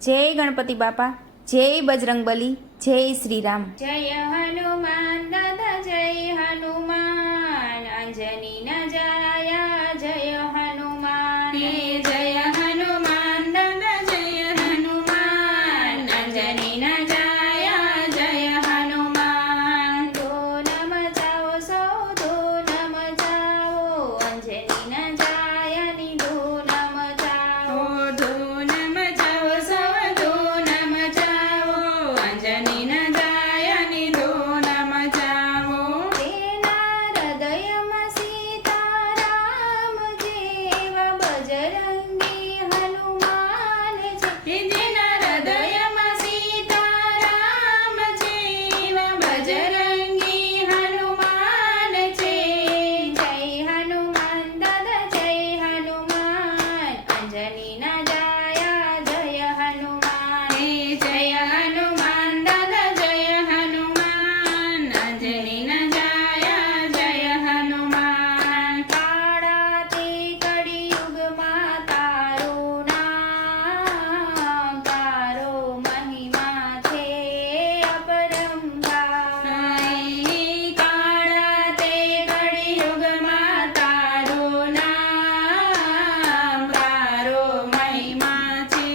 જય ગણપતિ બાપા, જય બજરંગબલી, જય શ્રી રામ. જય હનુમાન દાદા જય હનુમાન, અંજની ન જાયા જય હનુમાન. જય હનુમાન દાદા જય હનુમાન, અંજની ન જાયા જય હનુમાન. ધૂન મચાવો સૌ ધૂન મચાવો, અંજની ન જાયાની ધૂન મચાવો. ધૂન મચાવો સૌ ધૂન મચાવો, અંજની ન જાયાની ધૂન મચાવો. તેના હૃદયમાં સીતારામ જેવા બજરંગી હનુમાન છે. જેના હૃદયમાં સીતારામ જેવા બજરંગી હનુમાન છે. જય હનુમાન દાદા જય હનુમાન, અંજની ન જાયા જય હનુમાન. જય હનુમાન દાદા જય હનુમાન, અંજની ન જાયા જય હનુમાન. કાળા તે કળિયુગમાં તારું નામ, તારો મહિમા છે અપરંપાર. કાળા તે કળિયુગમાં તારું નામ, તારો મહિમા છે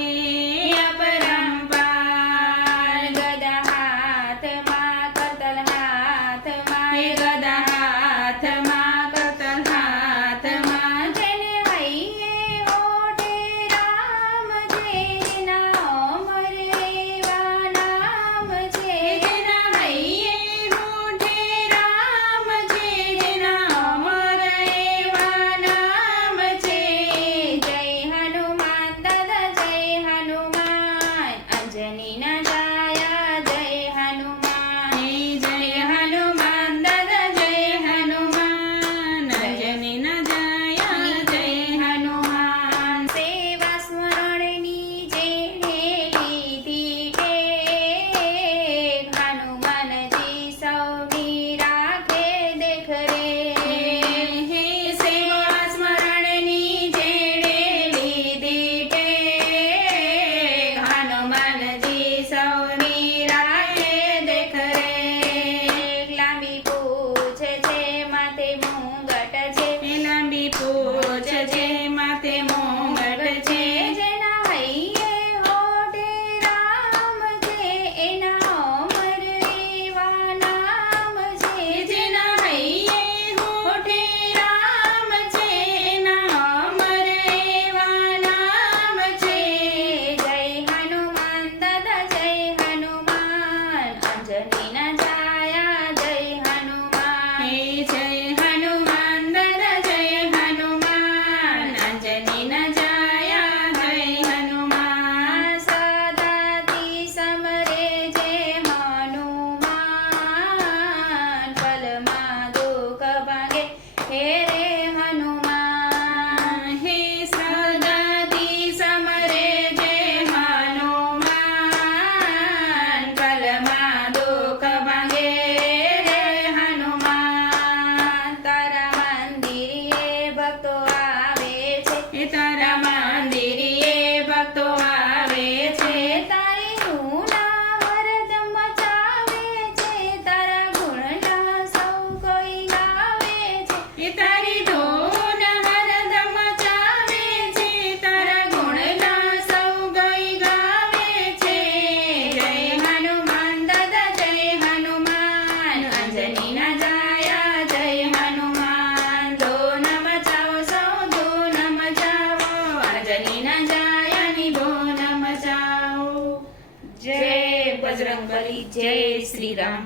અપરંપાર. ગદા હાથમાં કરતલ હાથમાં, ગદા હાથમાં કરતલ હાથમાં. જેને હૈયે ઓઢે રામ છે, જેના અમર એવા નામ છે. જેના હૈયે ઓઢે રામ છે, જેના અમર એવા નામ છે. જય હનુમાન દાદા જય હનુમાન, અંજની ન જાયા જય હનુમાન. જય હનુમાન દાદા જય હનુમાન, અંજની ન જાયા જય હનુમાન. સેવા સ્મરણની જેણે લીધી ટેક, હનુમાનજી સૌની રાખે દેખરેખ. સેવા સ્મરણની જેણે લીધી ટેક, હનુમાનજી સૌની રાખે દેખરેખ. લાંબી પૂછ છે માથે મુંગટ છે, લાંબી પૂછ છે માથે મુંગટ છે. જેના હૈયે ઓઢે રામ છે, એના અમર એવા નામ છે. જેના હૈયે ઓઢે રામ છે, એના અમર એવા નામ છે. જય હનુમાન દાદા જય હનુમાન, અંજની ન જાયા જય હનુમાન. જય હનુમાન દાદા જય હનુમાન, અંજની ન જાયા જય હનુમાન. સદાથી સમરે જે હનુમાન, પલમાં દુઃખ ભાંગે હે રે હનુમાન. હે સદાથી સમરે જે હનુમાન, પલમાં દુઃખ ભાંગે રે હનુમાન. તારા મંદિરે ભક્તો આવે છે, તારા મંદિરે ભક્તો આવે છે. તારી ધૂના હરદમ મચાવે છે, તારા ગુણના સૌ કોઈ ગાવે છે. તારી ધૂન હરદમ મચાવે છે, તારા ગુણના સૌ કોઈ ગાવે છે. જય હનુમાન દાદા જય હનુમાન, અંજની ન જાયા જય હનુમાન. ધૂન મચાવો સૌ ધૂન મચાવો, અંજની ન જાયાની ધૂન મચાવો. જય બજરંગબલી, જય શ્રી રામ.